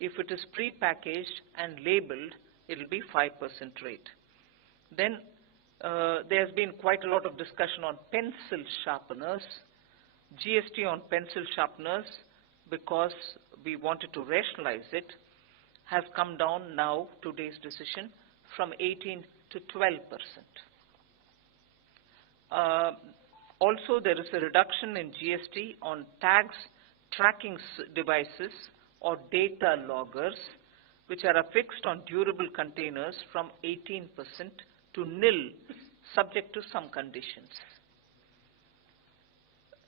If it is pre-packaged and labeled, it will be 5% rate. Then there has been quite a lot of discussion on pencil sharpeners. GST on pencil sharpeners, because we wanted to rationalize it, has come down now, today's decision, from 18 to 12%. Also, there is a reduction in GST on tags, tracking devices or data loggers, which are affixed on durable containers, from 18% to nil, subject to some conditions.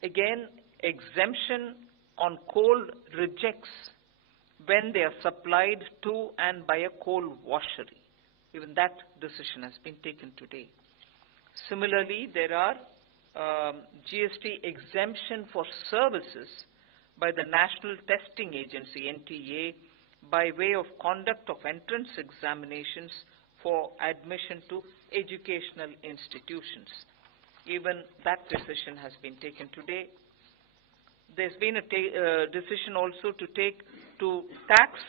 Again, exemption on coal rejects when they are supplied to and by a coal washery. Even that decision has been taken today. Similarly, there are GST exemption for services by the National Testing Agency, NTA, by way of conduct of entrance examinations for admission to educational institutions. Even that decision has been taken today. There's been a decision also to tax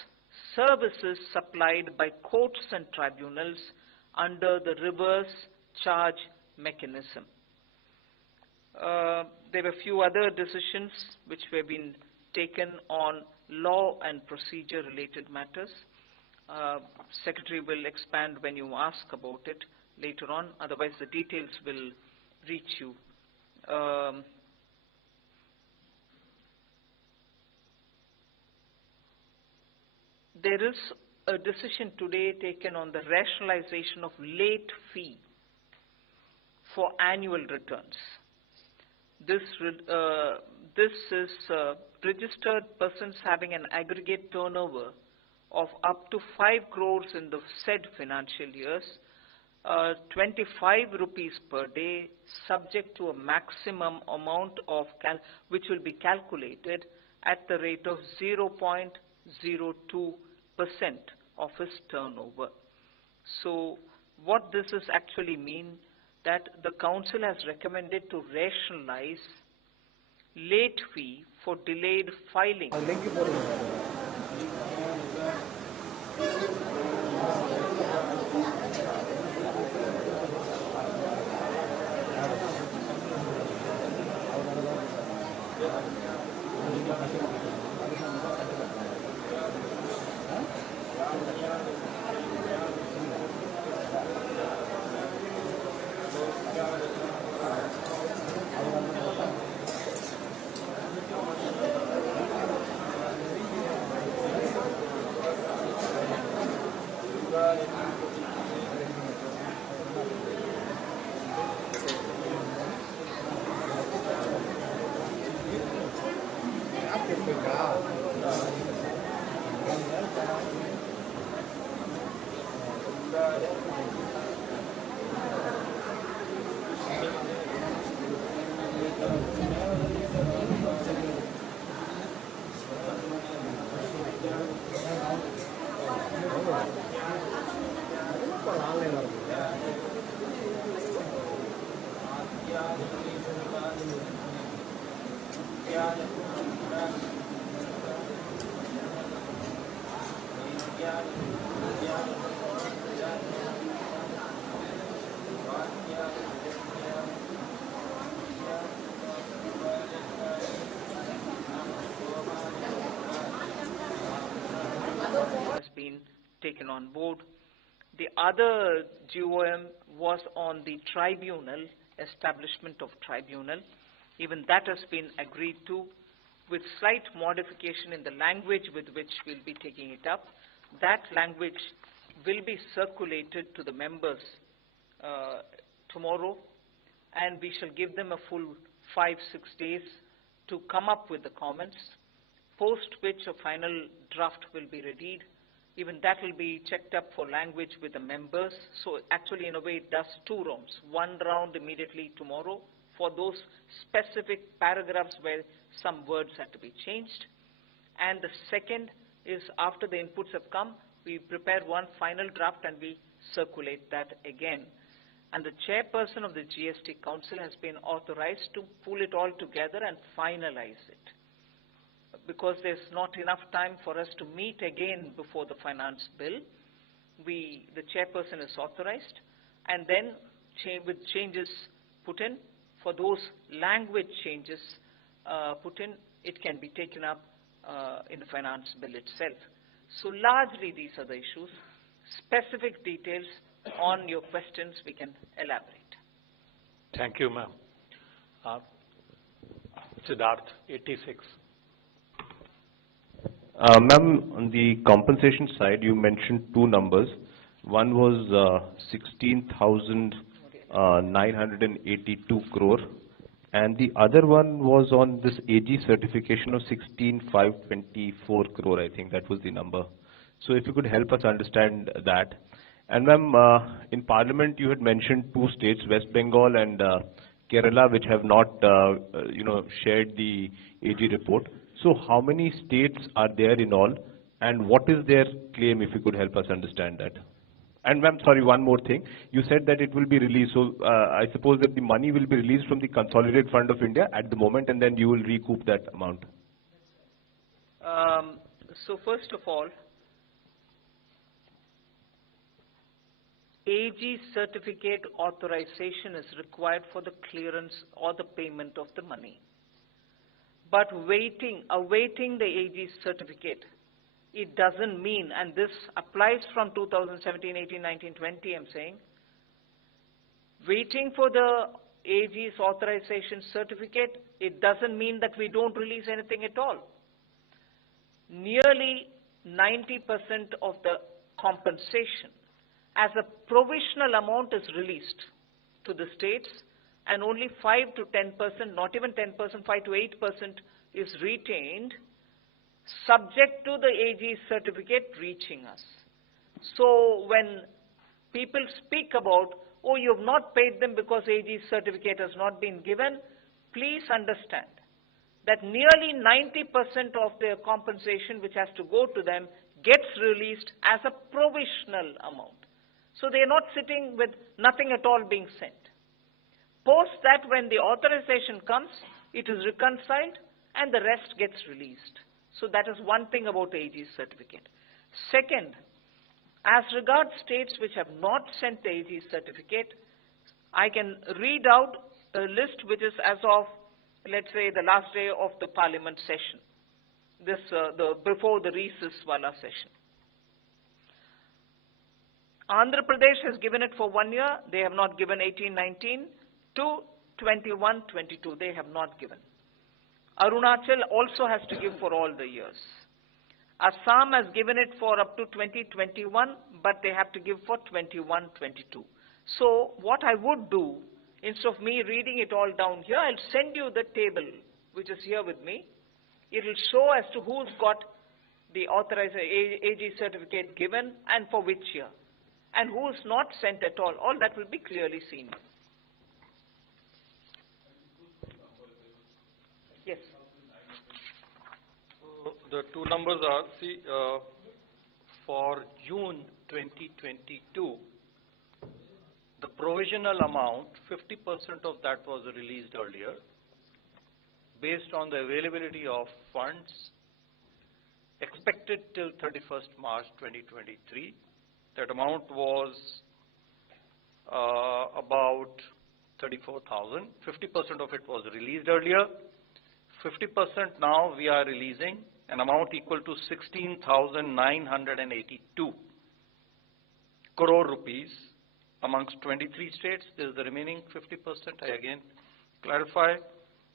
services supplied by courts and tribunals under the reverse charge mechanism. There were a few other decisions which have been taken on law and procedure related matters. Secretary will expand when you ask about it later on, otherwise the details will reach you. There is a decision today taken on the rationalization of late fee for annual returns. This is registered persons having an aggregate turnover of up to 5 crores in the said financial years, 25 rupees per day, subject to a maximum amount of which will be calculated at the rate of 0.02% of his turnover. So what this is actually mean, that the council has recommended to rationalize late fee for delayed filing. Has been taken on board. The other GOM was on the tribunal, establishment of tribunal. Even that has been agreed to, with slight modification in the language with which we'll be taking it up. That language will be circulated to the members tomorrow, and we shall give them a full 5-6 days to come up with the comments, post which a final draft will be readied. Even that will be checked up for language with the members. So actually, in a way, it does 2 rounds. 1 round immediately tomorrow for those specific paragraphs where some words had to be changed. And the second is, after the inputs have come, we prepare one final draft and we circulate that again. And the chairperson of the GST Council has been authorized to pull it all together and finalize it. because there's not enough time for us to meet again before the finance bill, the chairperson is authorized, and then with changes put in, for those language changes put in, it can be taken up in the finance bill itself. So largely these are the issues. Specific details on your questions we can elaborate. Thank you, ma'am. Siddharth, 86. Ma'am, on the compensation side, you mentioned two numbers. One was 16,982 crore, and the other one was on this AG certification of 16,524 crore. I think that was the number. So if you could help us understand that. And ma'am, in Parliament you had mentioned two states, West Bengal and Kerala, which have not shared the AG report. So how many states are there in all, and what is their claim, if you could help us understand that? And ma'am, sorry, one more thing. You said that it will be released, so I suppose that the money will be released from the Consolidated Fund of India at the moment, and then you will recoup that amount. So first of all, AG certificate authorization is required for the clearance or the payment of the money. But awaiting the AG certificate, it doesn't mean, and this applies from 2017, 18, 19, 20, I'm saying, waiting for the AG's authorization certificate, it doesn't mean that we don't release anything at all. Nearly 90% of the compensation as a provisional amount is released to the states, and only 5 to 10%, not even 10%, 5 to 8% is retained, subject to the AG certificate reaching us. So when people speak about, oh, you have not paid them because AG certificate has not been given, please understand that nearly 90% of their compensation which has to go to them gets released as a provisional amount. So they are not sitting with nothing at all being sent. Post that, when the authorization comes, it is reconciled and the rest gets released. So that is one thing about the AG certificate. Second, as regards states which have not sent the AG certificate, I can read out a list which is as of, let's say, the last day of the Parliament session, before the recess wala session. Andhra Pradesh has given it for 1 year. They have not given 18-19 to 21-22. They have not given. Arunachal also has to give for all the years. Assam has given it for up to 2021, but they have to give for 21-22. So what I would do, instead of me reading it all down here, I'll send you the table which is here with me. It will show as to who's got the authorized AG certificate given and for which year, and who is not sent at all. All that will be clearly seen. Yes. So the two numbers are, for June 2022, the provisional amount, 50% of that was released earlier, based on the availability of funds expected till 31st March 2023. That amount was about 34,000. 50% of it was released earlier. 50% now we are releasing an amount equal to 16,982 crore rupees amongst 23 states. This is the remaining 50%, I again clarify.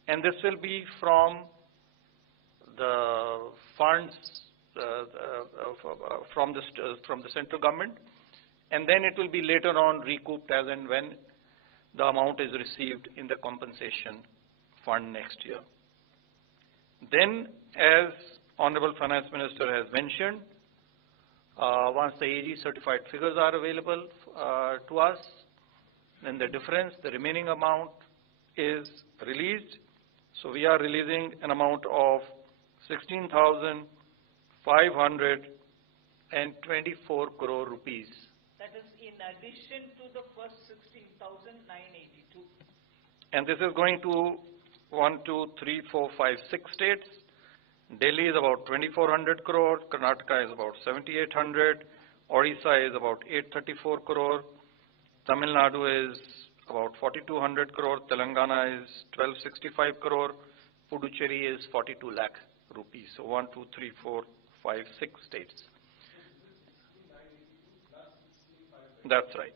And this will be from the funds from the central government, and then it will be later on recouped as and when the amount is received in the compensation fund next year. Then, as Honorable Finance Minister has mentioned, once the AG certified figures are available to us, then the difference, the remaining amount, is released. So we are releasing an amount of 16,524 crore rupees. That is in addition to the first 16,982. And this is going to 1, 2, 3, 4, 5, 6 states. Delhi is about 2400 crore, Karnataka is about 7800, Odisha is about 834 crore, Tamil Nadu is about 4200 crore, Telangana is 1265 crore, Puducherry is 42 lakh rupees. So 1, 2, 3, 4, 5, 6 states. That's right.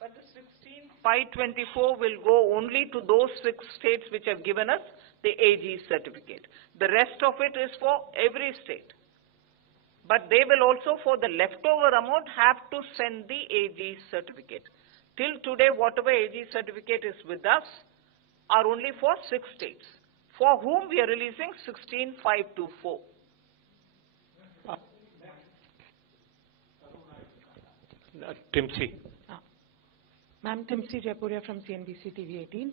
But the 16,524 will go only to those 6 states which have given us the AG certificate. The rest of it is for every state. But they will also, for the leftover amount, have to send the AG certificate. Till today, whatever AG certificate is with us are only for 6 states, for whom we are releasing 16,524. Timsi. Ma'am, Timsi Jaipuria from CNBC TV 18.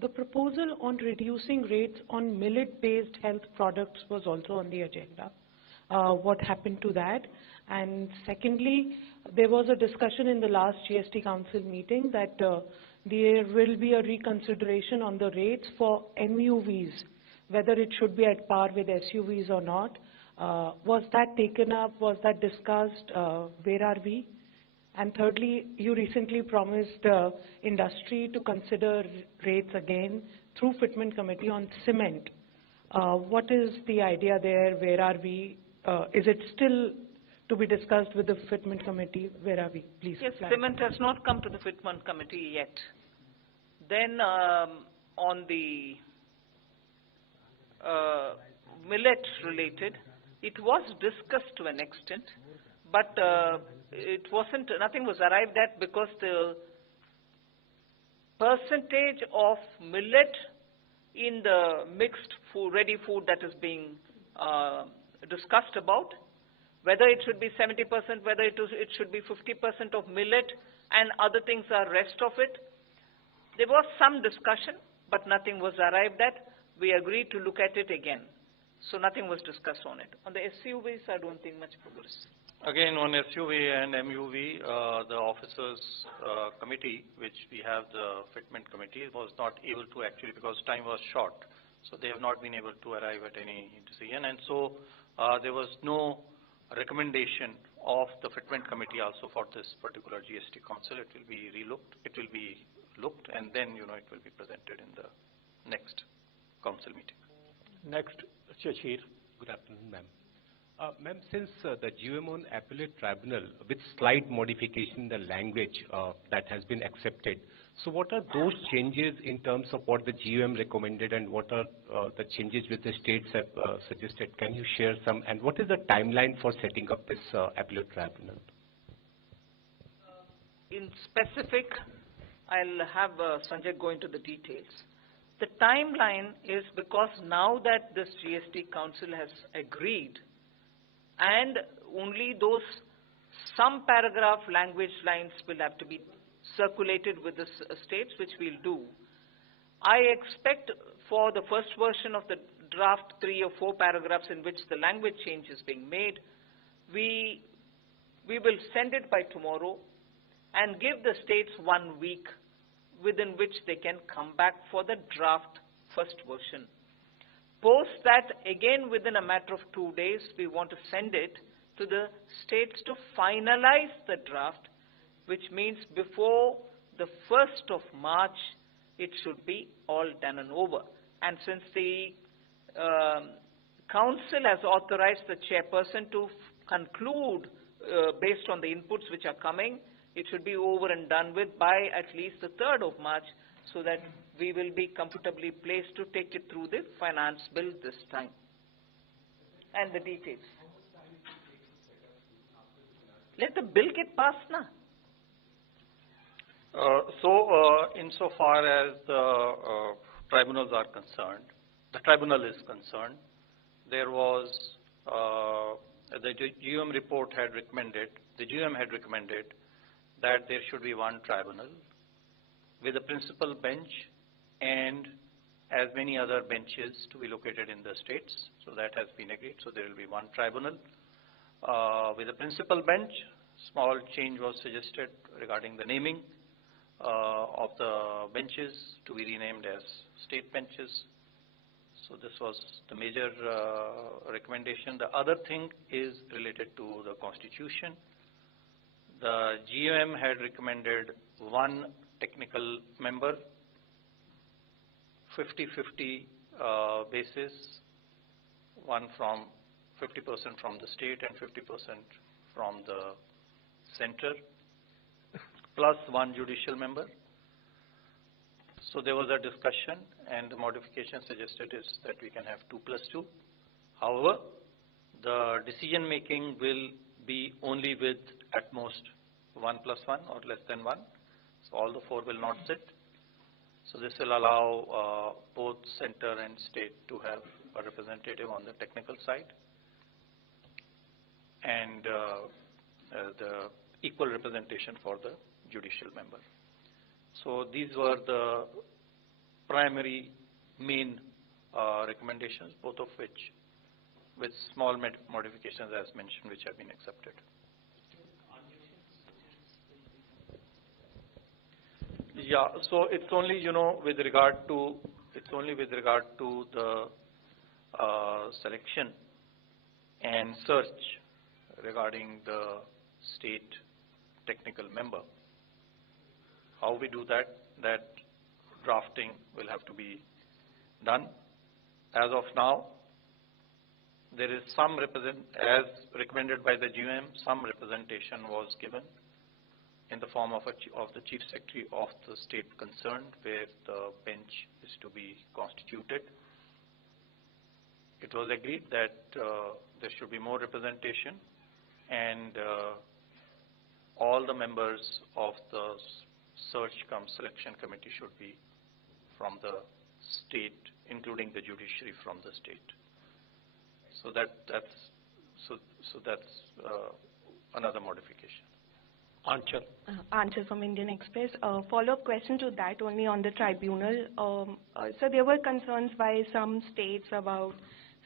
The proposal on reducing rates on millet-based health products was also on the agenda. What happened to that? And secondly, there was a discussion in the last GST Council meeting that there will be a reconsideration on the rates for MUVs, whether it should be at par with SUVs or not. Was that taken up? Was that discussed? Where are we? And thirdly, you recently promised industry to consider rates again through Fitment Committee on cement. What is the idea there? Where are we? Is it still to be discussed with the Fitment Committee? Where are we? Please. Yes, cement has not come to the Fitment Committee yet. Then on the millet related, it was discussed to an extent, but nothing was arrived at because the percentage of millet in the mixed food, ready food that is being discussed about, whether it should be 70%, whether it should be 50% of millet and other things are rest of it. There was some discussion, but nothing was arrived at. We agreed to look at it again. So nothing was discussed on it. On the SUVs, I don't think much progress. Again, on SUV and MUV, the officers committee, which we have the fitment committee, was not able to actually, because time was short. So they have not been able to arrive at any decision. And so there was no recommendation of the fitment committee also for this particular GST council. It will be relooked. It will be looked, and then, it will be presented in the next council meeting. Next, Shashir. Good afternoon, ma'am. Ma'am, since the GMO Appellate Tribunal, with slight modification in the language that has been accepted, so what are those changes in terms of what the GM recommended and what are the changes which the states have suggested? Can you share some? And what is the timeline for setting up this Appellate Tribunal? In specific, I'll have Sanjay go into the details. The timeline is because now that this GST Council has agreed, and only those some paragraph language lines will have to be circulated with the states, which we'll do. I expect for the first version of the draft 3 or 4 paragraphs in which the language change is being made, we will send it by tomorrow and give the states 1 week within which they can come back for the draft first version. Post that, again within a matter of 2 days, we want to send it to the states to finalize the draft, which means before the 1st of March, it should be all done and over. And since the Council has authorized the chairperson to conclude based on the inputs which are coming, it should be over and done with by at least the 3rd of March, so that we will be comfortably placed to take it through the finance bill this time. And the details. Let the bill get passed now. Insofar as the tribunals are concerned, the tribunal is concerned, there was, the GM report had recommended, the GM had recommended that there should be one tribunal with a principal bench and as many other benches to be located in the states. So that has been agreed. So there will be one tribunal with a principal bench. Small change was suggested regarding the naming of the benches to be renamed as state benches. So this was the major recommendation. The other thing is related to the constitution. The GUM had recommended one technical member, 50-50 basis, one from 50% from the state and 50% from the center, plus one judicial member. So there was a discussion, and the modification suggested is that we can have 2+2. However, the decision making will be only with at most 1+1 or less than 1. So all the 4 will not sit. So this will allow both center and state to have a representative on the technical side, and the equal representation for the judicial member. So these were the primary main recommendations, both of which with small modifications as mentioned, which have been accepted. Yeah, so it's only with regard to the selection and search regarding the state technical member. How we do that drafting will have to be done. As of now, there is some as recommended by the GUM, some representation was given in the form of the Chief Secretary of the state concerned, where the bench is to be constituted. It was agreed that there should be more representation, and all the members of the search cum selection committee should be from the state, including the judiciary from the state. So that's another modification. Anchal. Anchal from Indian Express. Follow-up question to that, only on the tribunal. So there were concerns by some states about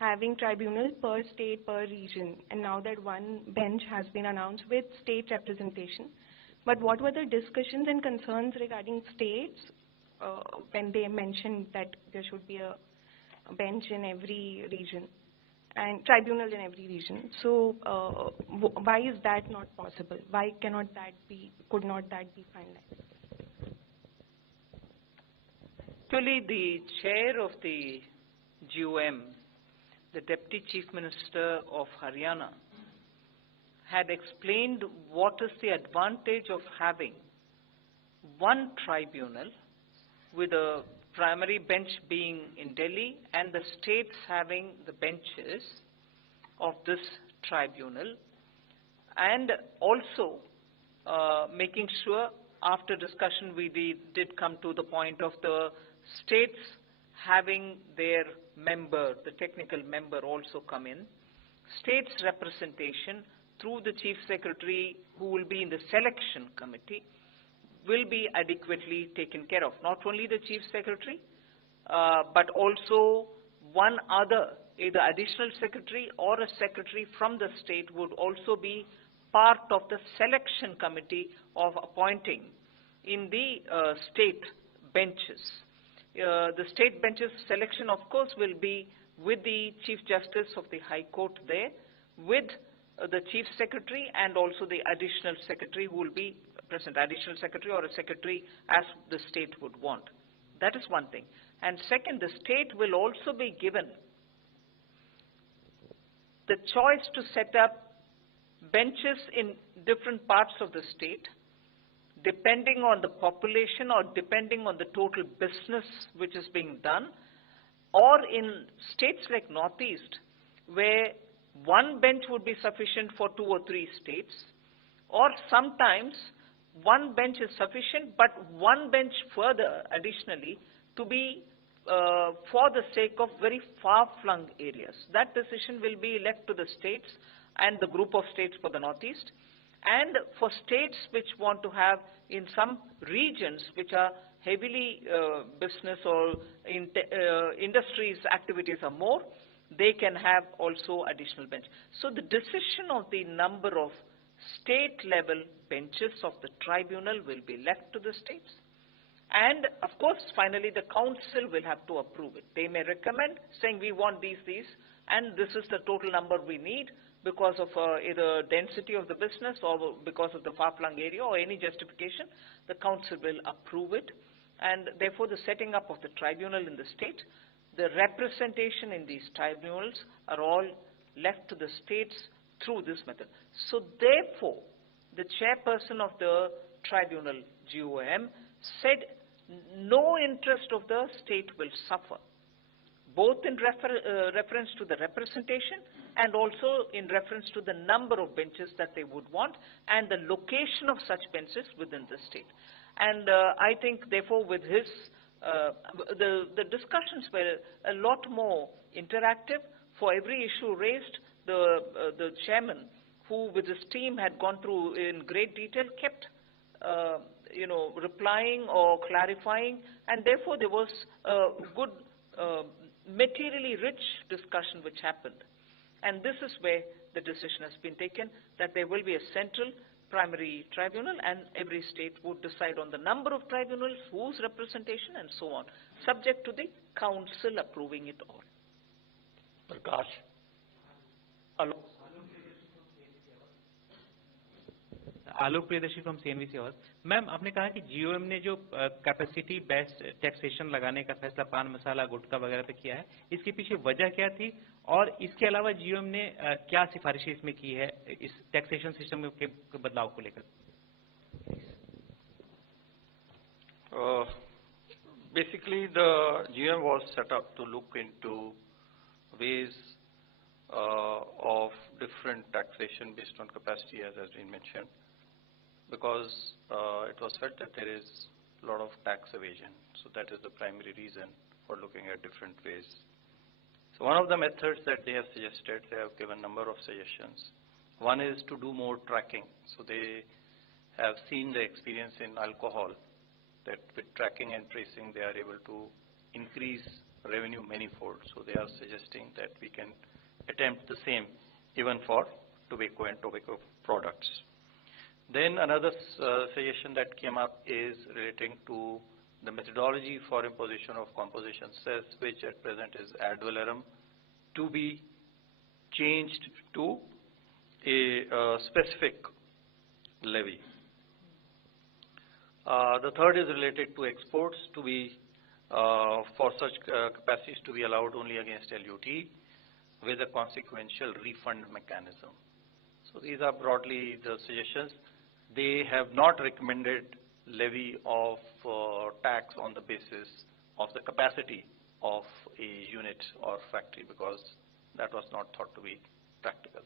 having tribunal per state, per region, and now that one bench has been announced with state representation. But what were the discussions and concerns regarding states when they mentioned that there should be a bench in every region and tribunal in every region? So why is that not possible? Why could not that be finalized? Actually, the chair of the GUM, the Deputy Chief Minister of Haryana, had explained what is the advantage of having one tribunal with a primary bench being in Delhi and the states having the benches of this tribunal, and also making sure, after discussion we did come to the point of the states having their member, the technical member, also come in. States representation through the Chief Secretary, who will be in the selection committee, will be adequately taken care of. Not only the Chief Secretary, but also one other, either additional secretary or a secretary from the state, would also be part of the selection committee of appointing in the state benches. The state benches selection, of course, will be with the Chief Justice of the High Court there, with the Chief Secretary and also the additional secretary who will be present, additional secretary or a secretary as the state would want. That is one thing. And second, the state will also be given the choice to set up benches in different parts of the state, depending on the population or depending on the total business which is being done, or in states like Northeast, where one bench would be sufficient for 2 or 3 states, or sometimes one bench is sufficient, but one bench further additionally to be for the sake of very far-flung areas. That decision will be left to the states and the group of states for the Northeast. And for states which want to have in some regions which are heavily business or industries activities are more, they can have also additional bench. So the decision of the number of state level benches of the tribunal will be left to the states. And of course, finally, the council will have to approve it. They may recommend, saying we want these, and this is the total number we need because of either density of the business or because of the far-flung area or any justification. The council will approve it. And therefore, the setting up of the tribunal in the state, the representation in these tribunals are all left to the states through this method. So therefore, the chairperson of the tribunal, GOM, said no interest of the state will suffer, both in reference to the representation and also in reference to the number of benches that they would want and the location of such benches within the state. And I think, therefore, with his, the discussions were a lot more interactive. For every issue raised, the chairman, who with his team had gone through in great detail, kept replying or clarifying, and therefore there was a good, materially rich discussion which happened. And this is where the decision has been taken, that there will be a central primary tribunal, and every state would decide on the number of tribunals, whose representation, and so on, subject to the council approving it all. Prakash. Hello. Alok Priyadarshi from CNBC hours. Ma'am, आपने कहा कि GOM ने जो capacity based taxation लगाने का फैसला पान मसाला गुटखा वगैरह पे किया है, इसके पीछे वजह क्या थी और इसके अलावा GOM ने क्या सिफारिशें इसमें की है इस टैक्सेशन सिस्टम के बदलाव को लेकर? Basically, the GOM was set up to look into ways of different taxation based on capacity, as has been mentioned, because it was felt that there is a lot of tax evasion. So that is the primary reason for looking at different ways. So one of the methods that they have suggested, they have given a number of suggestions. One is to do more tracking. So they have seen the experience in alcohol, that with tracking and tracing they are able to increase revenue manifold. So they are suggesting that we can attempt the same even for tobacco and tobacco products. Then another suggestion that came up is relating to the methodology for imposition of composition cess, which at present is ad valorem, to be changed to a specific levy. The third is related to exports, to be for such capacities to be allowed only against LUT with a consequential refund mechanism. So these are broadly the suggestions. They have not recommended levy of tax on the basis of the capacity of a unit or factory, because that was not thought to be practical.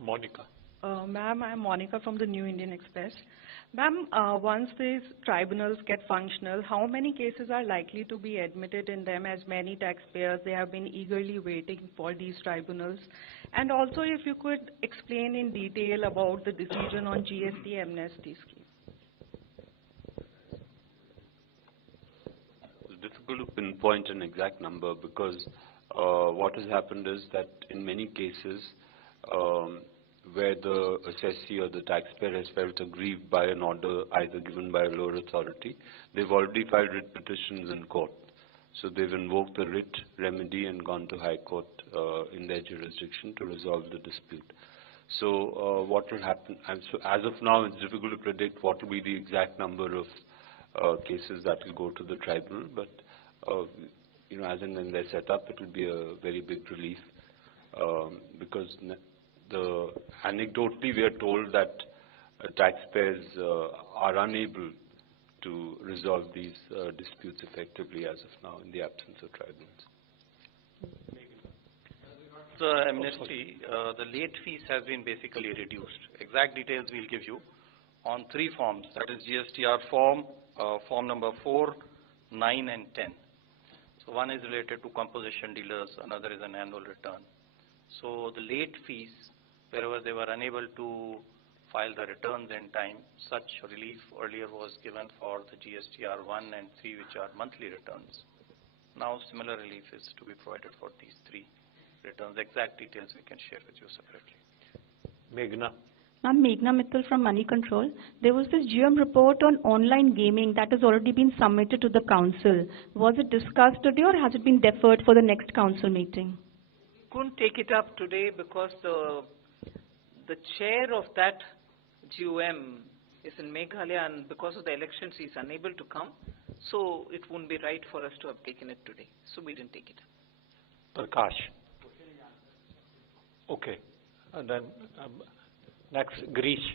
Monica. Ma'am, I'm Monica from the New Indian Express. Ma'am, once these tribunals get functional, how many cases are likely to be admitted in them, as many taxpayers, they have been eagerly waiting for these tribunals? And also, if you could explain in detail about the decision on GST amnesty scheme. It's difficult to pinpoint an exact number, because what has happened is that in many cases, where the assessee or the taxpayer has felt aggrieved by an order either given by a lower authority, they've already filed writ petitions in court. So they've invoked the writ remedy and gone to High Court in their jurisdiction to resolve the dispute. So what will happen? So as of now, it's difficult to predict what will be the exact number of cases that will go to the tribunal. But as and when they're set up, it will be a very big relief, because anecdotally we are told that taxpayers are unable to resolve these disputes effectively as of now in the absence of tribunals. The amnesty, the late fees have been basically reduced. Exact details we'll give you on 3 forms, that is GSTR form, form number 4, 9 and 10. So one is related to composition dealers, another is an annual return. So the late fees, wherever they were unable to file the returns in time, such relief earlier was given for the GSTR 1 and 3, which are monthly returns. Now similar relief is to be provided for these 3 returns. Exact details we can share with you separately. Meghna. Ma'am, Meghna Mittal from Money Control. There was this GM report on online gaming that has already been submitted to the council. Was it discussed today or has it been deferred for the next council meeting? Couldn't take it up today because the chair of that GOM is in Meghalaya, and because of the elections he is unable to come. So it wouldn't be right for us to have taken it today. So we didn't take it up. Prakash. Okay. And then next, Girish.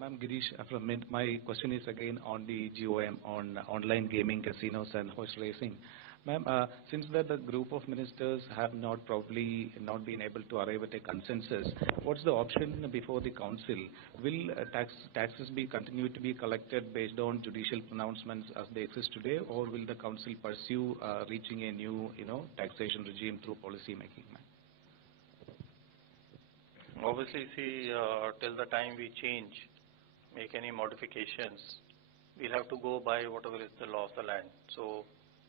Ma'am, Girish from Mint. My question is again on the GOM, on online gaming, casinos and horse racing. Ma'am, since that the group of ministers have probably not been able to arrive at a consensus, what's the option before the council? Will taxes be continued to be collected based on judicial pronouncements as they exist today, or will the council pursue reaching a new, taxation regime through policy making, ma'am? Obviously, see, till the time we make any modifications, we'll have to go by whatever is the law of the land. So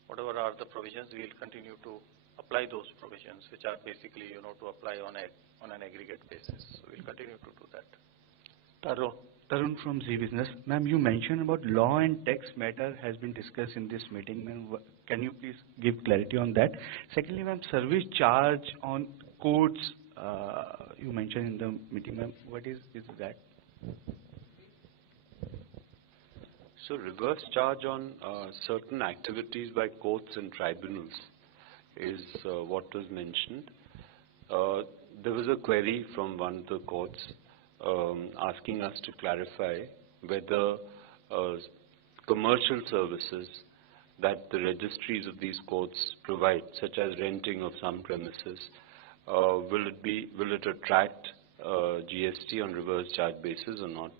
whatever are the provisions, we'll continue to apply those provisions, which are basically, to apply on an aggregate basis. So we'll continue to do that. Tarun from Z Business. Ma'am, you mentioned about law and tax matter has been discussed in this meeting. Ma'am, can you please give clarity on that? Secondly, ma'am, service charge on courts, you mentioned in the meeting, ma'am. What is that? So reverse charge on certain activities by courts and tribunals is what was mentioned. There was a query from one of the courts asking us to clarify whether commercial services that the registries of these courts provide, such as renting of some premises, will it attract GST on reverse charge basis or not?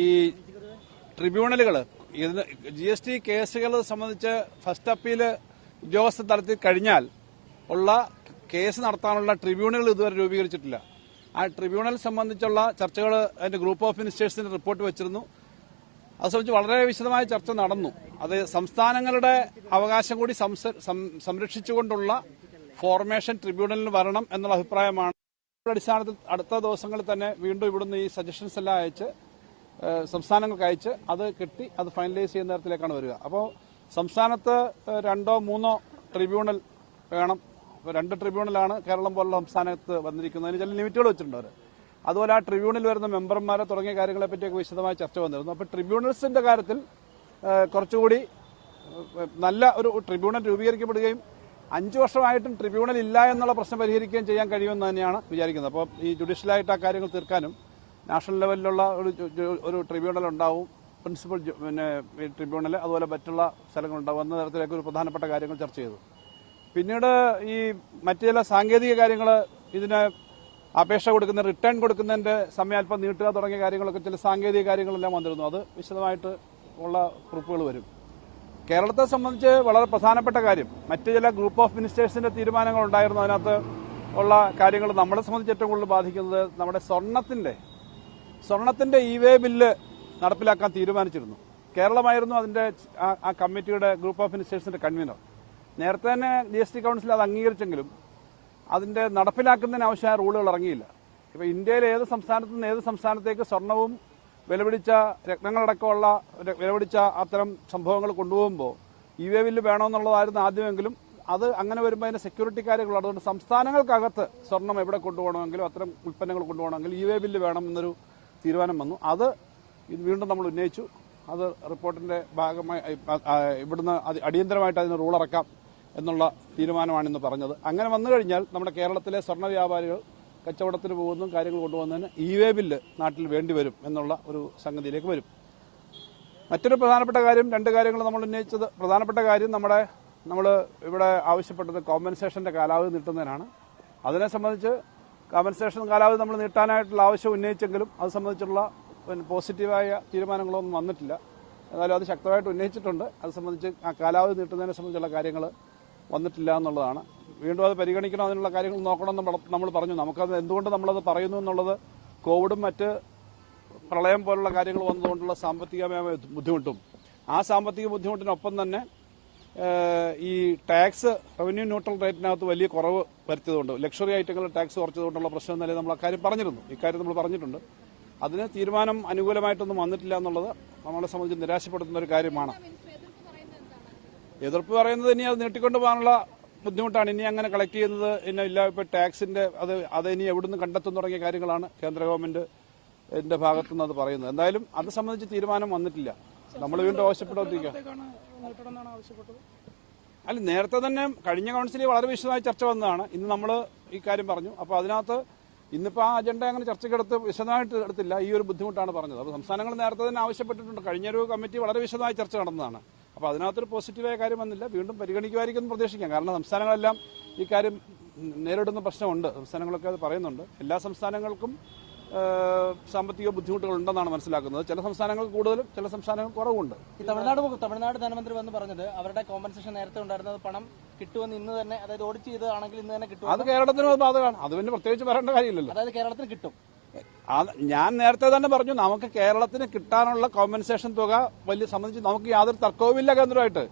ഈ ട്രിബ്യൂണലുകൾ GST കേസുകൾ സംബന്ധിച്ച് first appeal ഉദ്യോഗസ്ഥ തലത്തിൽ കഴിഞ്ഞാൽ ഉള്ള case നടത്താനുള്ള ട്രിബ്യൂണലുകൾ ഇതുവരെ രൂപീകരിച്ചിട്ടില്ല. ആ ട്രിബ്യൂണൽ സംബന്ധിച്ചുള്ള ചർച്ചകൾ അതിന്റെ ഗ്രൂപ്പ് ഓഫ് മിനിസ്റ്റേഴ്സിന്റെ റിപ്പോർട്ട് വെച്ചിരുന്നു. അത് സംബന്ധിച്ച് വളരെ വിശദമായ ചർച്ച നടന്നു. അത് സംസ്ഥാനങ്ങളുടെ അവകാശം കൂടി സംരക്ഷിച്ചുകൊണ്ടുള്ള ഫോർമേഷൻ ട്രിബ്യൂണലിന് വരണം എന്നുള്ള അഭിപ്രായമാണ്. അടിസ്ഥാനത്തിൽ അടുത്ത ദിവസങ്ങളിൽ തന്നെ വീണ്ടും ഇവിടുന്ന് ഈ സജഷൻസ് എല്ലാം അയച്ച് സംസ്ഥാനങ്ങൾക്ക് അയച്ച് അത് കിട്ടി അത് ഫൈനലൈസ് ചെയ്യുന്ന തരത്തിലേക്കാണ് വരിക. അപ്പോൾ സംസ്ഥാനത്ത് 2 or 3 ട്രിബ്യൂണൽ വേണം. 2 ട്രിബ്യൂണലാണ് കേരളം പോലുള്ള സംസ്ഥാനത്ത് വന്നിരിക്കുന്നത്. അതിന് ചില ലിമിറ്റുകൾ വെച്ചിട്ടുണ്ട് അവർ. അതുപോലെ ആ ട്രിബ്യൂണൽ വരുന്ന മെമ്പർമാരെ തുടങ്ങിയ കാര്യങ്ങളെ പറ്റിയൊക്കെ വിശദമായ ചർച്ച വന്നിരുന്നു. അപ്പോൾ ട്രിബ്യൂണൽസിന്റെ കാര്യത്തിൽ കുറച്ചുകൂടി നല്ല ഒരു ട്രിബ്യൂണൽ രൂപീകരിക്കപ്പെടുകയും 5 വർഷമായിട്ടും ട്രിബ്യൂണൽ ഇല്ല എന്നുള്ള പ്രശ്നം പരിഹരിക്കുകയും ചെയ്യാൻ കഴിയുമെന്ന് തന്നെയാണ് വിചാരിക്കുന്നത്. അപ്പോൾ ഈ ജുഡീഷ്യലായിട്ട് ആ കാര്യങ്ങൾ തീർക്കാനും നാഷണൽ ലെവലിലുള്ള ഒരു ട്രിബ്യൂണൽ ഉണ്ടാവും, പ്രിൻസിപ്പൽ ട്രിബ്യൂണൽ, അതുപോലെ മറ്റുള്ള സ്ഥലങ്ങളുണ്ടാവും എന്ന തരത്തിലേക്ക് ഒരു പ്രധാനപ്പെട്ട കാര്യങ്ങൾ ചർച്ച ചെയ്തു. പിന്നീട് ഈ മറ്റു ചില സാങ്കേതിക കാര്യങ്ങൾ, ഇതിന് അപേക്ഷ കൊടുക്കുന്ന റിട്ടേൺ കൊടുക്കുന്നതിന്റെ സമയാൽപ്പം നീട്ടുക തുടങ്ങിയ കാര്യങ്ങളൊക്കെ ചില സാങ്കേതിക കാര്യങ്ങളെല്ലാം വന്നിരുന്നു. അത് വിശദമായിട്ട് ഉള്ള കുറിപ്പുകൾ വരും. കേരളത്തെ സംബന്ധിച്ച് വളരെ പ്രധാനപ്പെട്ട കാര്യം, മറ്റു ചില ഗ്രൂപ്പ് ഓഫ് മിനിസ്റ്റേഴ്സിന്റെ തീരുമാനങ്ങൾ ഉണ്ടായിരുന്നു. അതിനകത്ത് ഉള്ള കാര്യങ്ങൾ നമ്മളെ സംബന്ധിച്ച് ഏറ്റവും കൂടുതൽ ബാധിക്കുന്നത് നമ്മുടെ സ്വർണത്തിന്റെ ഇ-വേ ബില്ല് നടപ്പിലാക്കാൻ തീരുമാനിച്ചിരുന്നു. കേരളമായിരുന്നു അതിന്റെ ആ കമ്മിറ്റിയുടെ ഗ്രൂപ്പ് ഓഫ് മിനിസ്റ്റേഴ്സിന്റെ കൺവീനർ. നേരത്തെ തന്നെ GST കൗൺസിൽ അത് അംഗീകരിച്ചെങ്കിലും അതിന്റെ നടപ്പിലാക്കുന്നതിന് ആവശ്യമായ റൂളുകൾ ഇറങ്ങിയില്ല. ഇപ്പൊ ഇന്ത്യയിലെ ഏത് സംസ്ഥാനത്തു നിന്ന് ഏത് സംസ്ഥാനത്തേക്ക് സ്വർണവും വിലപിടിച്ച രത്നങ്ങളടക്കമുള്ള വിലപിടിച്ച അത്തരം സംഭവങ്ങൾ കൊണ്ടുപോകുമ്പോൾ ഇ-വേ ബില്ല് വേണമെന്നുള്ളതായിരുന്നു ആദ്യമെങ്കിലും. അത് അങ്ങനെ വരുമ്പോൾ അതിന്റെ സെക്യൂരിറ്റി കാര്യങ്ങൾ, അതുകൊണ്ട് സംസ്ഥാനങ്ങൾക്കകത്ത് സ്വർണം എവിടെ കൊണ്ടുപോകണമെങ്കിലും അത്തരം ഉൽപ്പന്നങ്ങൾ കൊണ്ടുപോകണമെങ്കിൽ ഇ-വേ ബില്ല് വേണം എന്നൊരു തീരുമാനം വന്നു. അത് വീണ്ടും നമ്മൾ ഉന്നയിച്ചു. അത് റിപ്പോർട്ടിന്റെ ഭാഗമായി ഇവിടുന്ന് അടിയന്തരമായിട്ട് അതിന് റൂൾ ഇറക്കാം എന്നുള്ള തീരുമാനമാണ് ഇന്ന് പറഞ്ഞത്. അങ്ങനെ വന്നു കഴിഞ്ഞാൽ നമ്മുടെ കേരളത്തിലെ സ്വർണ്ണ വ്യാപാരികൾ കച്ചവടത്തിന് പോകുന്നതും കാര്യങ്ങൾ കൊണ്ടുപോകുന്നതിന് ഇ-വേ ബില്ല് നാട്ടിൽ വേണ്ടിവരും എന്നുള്ള ഒരു സംഗതിയിലേക്ക് വരും. മറ്റൊരു പ്രധാനപ്പെട്ട കാര്യം, രണ്ട് കാര്യങ്ങൾ നമ്മൾ ഉന്നയിച്ചത്. പ്രധാനപ്പെട്ട കാര്യം നമ്മൾ ഇവിടെ ആവശ്യപ്പെട്ടത് കോമ്പൻസേഷന്റെ കാലാവധി നീട്ടുന്നതിനാണ്. അതിനെ സംബന്ധിച്ച് കോമ്പൻസേഷൻ കാലാവധി നമ്മൾ നീട്ടാനായിട്ടുള്ള ആവശ്യം ഉന്നയിച്ചെങ്കിലും അത് സംബന്ധിച്ചുള്ള പോസിറ്റീവായ തീരുമാനങ്ങളൊന്നും വന്നിട്ടില്ല. എന്നാലും അത് ശക്തമായിട്ട് ഉന്നയിച്ചിട്ടുണ്ട്. അത് സംബന്ധിച്ച് ആ കാലാവധി നീട്ടുന്നതിനെ സംബന്ധിച്ചുള്ള കാര്യങ്ങൾ വന്നിട്ടില്ല എന്നുള്ളതാണ്. വീണ്ടും അത് പരിഗണിക്കണം, അതിനുള്ള കാര്യങ്ങൾ നോക്കണമെന്ന് നമ്മൾ പറഞ്ഞു. നമുക്കത് എന്തുകൊണ്ട് നമ്മളത് പറയുന്നു എന്നുള്ളത് കോവിഡും മറ്റ് പ്രളയം പോലുള്ള കാര്യങ്ങൾ വന്നതുകൊണ്ടുള്ള സാമ്പത്തികമായ ബുദ്ധിമുട്ടും, ആ സാമ്പത്തിക ബുദ്ധിമുട്ടിനൊപ്പം തന്നെ ഈ ടാക്സ് റവന്യൂ ന്യൂട്രൽ റേറ്റിനകത്ത് വലിയ കുറവ് വരുത്തിയതുകൊണ്ട്, ലക്ഷറി ഐറ്റങ്ങളിൽ ടാക്സ് കുറച്ചതുകൊണ്ടുള്ള പ്രശ്നം എന്നല്ലേ നമ്മൾ അക്കാര്യം പറഞ്ഞിരുന്നു. ഇക്കാര്യം നമ്മൾ പറഞ്ഞിട്ടുണ്ട്. അതിന് തീരുമാനം അനുകൂലമായിട്ടൊന്നും വന്നിട്ടില്ല എന്നുള്ളത് നമ്മളെ സംബന്ധിച്ച് നിരാശപ്പെടുത്തുന്ന ഒരു കാര്യമാണ്. എതിർപ്പ് പറയുന്നത് ഇനി അത് നീട്ടിക്കൊണ്ടു പോകാനുള്ള ബുദ്ധിമുട്ടാണ്. ഇനി അങ്ങനെ കളക്ട് ചെയ്യുന്നത് ഇല്ല. ഇപ്പോൾ ടാക്സിന്റെ അത് ഇനി എവിടുന്ന് കണ്ടെത്തും തുടങ്ങിയ കാര്യങ്ങളാണ് കേന്ദ്ര ഗവൺമെന്റിന്റെ ഭാഗത്തുനിന്ന് അത് പറയുന്നത്. എന്തായാലും അത് സംബന്ധിച്ച് തീരുമാനം വന്നിട്ടില്ല. നമ്മൾ വീണ്ടും ആവശ്യപ്പെട്ടുകൊണ്ടിരിക്കുക. അല്ല, നേരത്തെ തന്നെ കഴിഞ്ഞ കൗൺസിലിൽ വളരെ വിശദമായ ചർച്ച വന്നതാണ്. ഇന്ന് നമ്മൾ ഈ കാര്യം പറഞ്ഞു. അപ്പോൾ അതിനകത്ത് ഇന്നിപ്പോൾ ആ അജണ്ട അങ്ങനെ ചർച്ചയ്ക്കെടുത്ത് വിശദമായിട്ട് എടുത്തില്ല. ഈ ഒരു ബുദ്ധിമുട്ടാണ് പറഞ്ഞത്. അപ്പോൾ സംസ്ഥാനങ്ങൾ നേരത്തെ തന്നെ ആവശ്യപ്പെട്ടിട്ടുണ്ട്. കഴിഞ്ഞൊരു കമ്മിറ്റി വളരെ വിശദമായ ചർച്ച നടന്നതാണ്. അപ്പോൾ അതിനകത്തൊരു പോസിറ്റീവായ കാര്യം വന്നില്ല. വീണ്ടും പരിഗണിക്കുമായിരിക്കും എന്ന് പ്രതീക്ഷിക്കാം. കാരണം സംസ്ഥാനങ്ങളെല്ലാം ഈ കാര്യം നേരിടുന്ന പ്രശ്നമുണ്ട്. സംസ്ഥാനങ്ങളൊക്കെ അത് പറയുന്നുണ്ട്. എല്ലാ സംസ്ഥാനങ്ങൾക്കും സാമ്പത്തിക ബുദ്ധിമുട്ടുകൾ ഉണ്ടെന്നാണ് മനസ്സിലാക്കുന്നത്. ചില സംസ്ഥാനങ്ങൾ കൂടുതലും ചില സംസ്ഥാനങ്ങൾ കുറവുണ്ട്. തമിഴ്നാട് ധനമന്ത്രി വന്ന് പറഞ്ഞത് അവരുടെ കോമ്പൻസേഷൻ നേരത്തെ ഉണ്ടായിരുന്നത് പണം കിട്ടുമെന്ന് ഇന്ന് തന്നെ, അതായത് ഓഡിറ്റ് ചെയ്തതാണെങ്കിൽ ഇന്ന് തന്നെ കിട്ടും. അത് കേരളത്തിന് ബാധകമാണ്. അത് പിന്നെ പ്രത്യേകിച്ച് പറയേണ്ട കാര്യമില്ലല്ലോ. അതായത് കേരളത്തിന് കിട്ടും. ഞാൻ നേരത്തെ തന്നെ പറഞ്ഞു, നമുക്ക് കേരളത്തിന് കിട്ടാനുള്ള കോമ്പൻസേഷൻ തുക വലിയ സംബന്ധിച്ച് നമുക്ക് യാതൊരു തർക്കവുമില്ല കേന്ദ്രമായിട്ട്.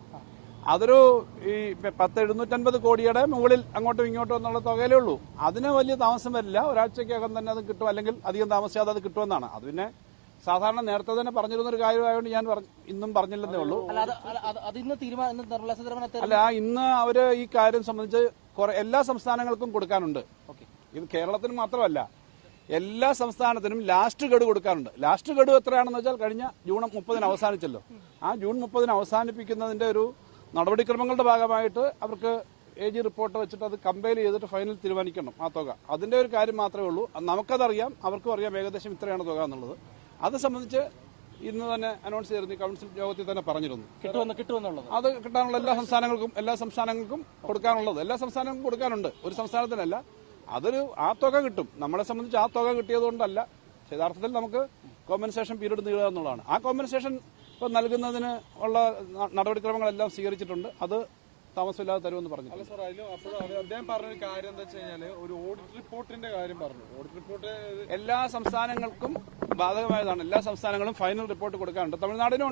അതൊരു ഈ 750 കോടിയുടെ മുകളിൽ അങ്ങോട്ടും ഇങ്ങോട്ടും എന്നുള്ള തുകയിലേ ഉള്ളൂ. അതിന് വലിയ താമസം വരില്ല. ഒരാഴ്ചക്കകം തന്നെ അത് കിട്ടും, അല്ലെങ്കിൽ അധികം താമസിയാതെ അത് കിട്ടുമെന്നാണ്. അത് പിന്നെ സാധാരണ നേരത്തെ തന്നെ പറഞ്ഞിരുന്ന ഒരു കാര്യമായതുകൊണ്ട് ഞാൻ ഇന്നും പറഞ്ഞില്ലെന്നേ ഉള്ളൂ. അല്ല, ഇന്ന് അവര് ഈ കാര്യം സംബന്ധിച്ച് എല്ലാ സംസ്ഥാനങ്ങൾക്കും കൊടുക്കാനുണ്ട്. ഇത് കേരളത്തിന് മാത്രമല്ല, എല്ലാ സംസ്ഥാനത്തിനും ലാസ്റ്റ് ഗഡു കൊടുക്കാറുണ്ട്. ലാസ്റ്റ് ഗഡു എത്രയാണെന്ന് വെച്ചാൽ കഴിഞ്ഞ ജൂൺ 30 അവസാനിച്ചല്ലോ. ആ ജൂൺ 30 അവസാനിപ്പിക്കുന്നതിന്റെ ഒരു നടപടിക്രമങ്ങളുടെ ഭാഗമായിട്ട് അവർക്ക് AG റിപ്പോർട്ട് വെച്ചിട്ട് അത് കമ്പയർ ചെയ്തിട്ട് ഫൈനൽ തീരുമാനിക്കണം ആ തുക. അതിന്റെ ഒരു കാര്യം മാത്രമേ ഉള്ളൂ. നമുക്കതറിയാം, അവർക്കും അറിയാം ഏകദേശം ഇത്രയാണ് തുക എന്നുള്ളത്. അത് സംബന്ധിച്ച് ഇന്ന് തന്നെ അനൗൺസ് ചെയ്തിരുന്നു. കൗൺസിൽ യോഗത്തിൽ തന്നെ പറഞ്ഞിരുന്നു. അത് കിട്ടാനുള്ള എല്ലാ സംസ്ഥാനങ്ങൾക്കും കൊടുക്കാനുള്ളത് എല്ലാ സംസ്ഥാനങ്ങൾക്കും കൊടുക്കാനുണ്ട്. ഒരു സംസ്ഥാനത്തിനല്ല. ആ തുക കിട്ടും. നമ്മളെ സംബന്ധിച്ച് ആ തുക കിട്ടിയതുകൊണ്ടല്ല, യഥാർത്ഥത്തിൽ നമുക്ക് കോമ്പൻസേഷൻ പീരീഡ് നീളുക എന്നുള്ളതാണ്. ആ കോമ്പൻസേഷൻ ഇപ്പം നൽകുന്നതിന് ഉള്ള നടപടിക്രമങ്ങളെല്ലാം സ്വീകരിച്ചിട്ടുണ്ട്. അത് താമസമില്ലാതെ തരുമെന്ന് പറഞ്ഞു. അല്ല സാർ, അദ്ദേഹം പറഞ്ഞൊരു കാര്യം എന്താ വെച്ച് കഴിഞ്ഞാൽ ഒരു ഓഡിറ്റ് റിപ്പോർട്ടിന്റെ കാര്യം പറഞ്ഞു. ഓഡിറ്റ് റിപ്പോർട്ട് എല്ലാ സംസ്ഥാനങ്ങൾക്കും ബാധകമായതാണ്. എല്ലാ സംസ്ഥാനങ്ങളും ഫൈനൽ റിപ്പോർട്ട് കൊടുക്കാനുണ്ട്. തമിഴ്നാടിനും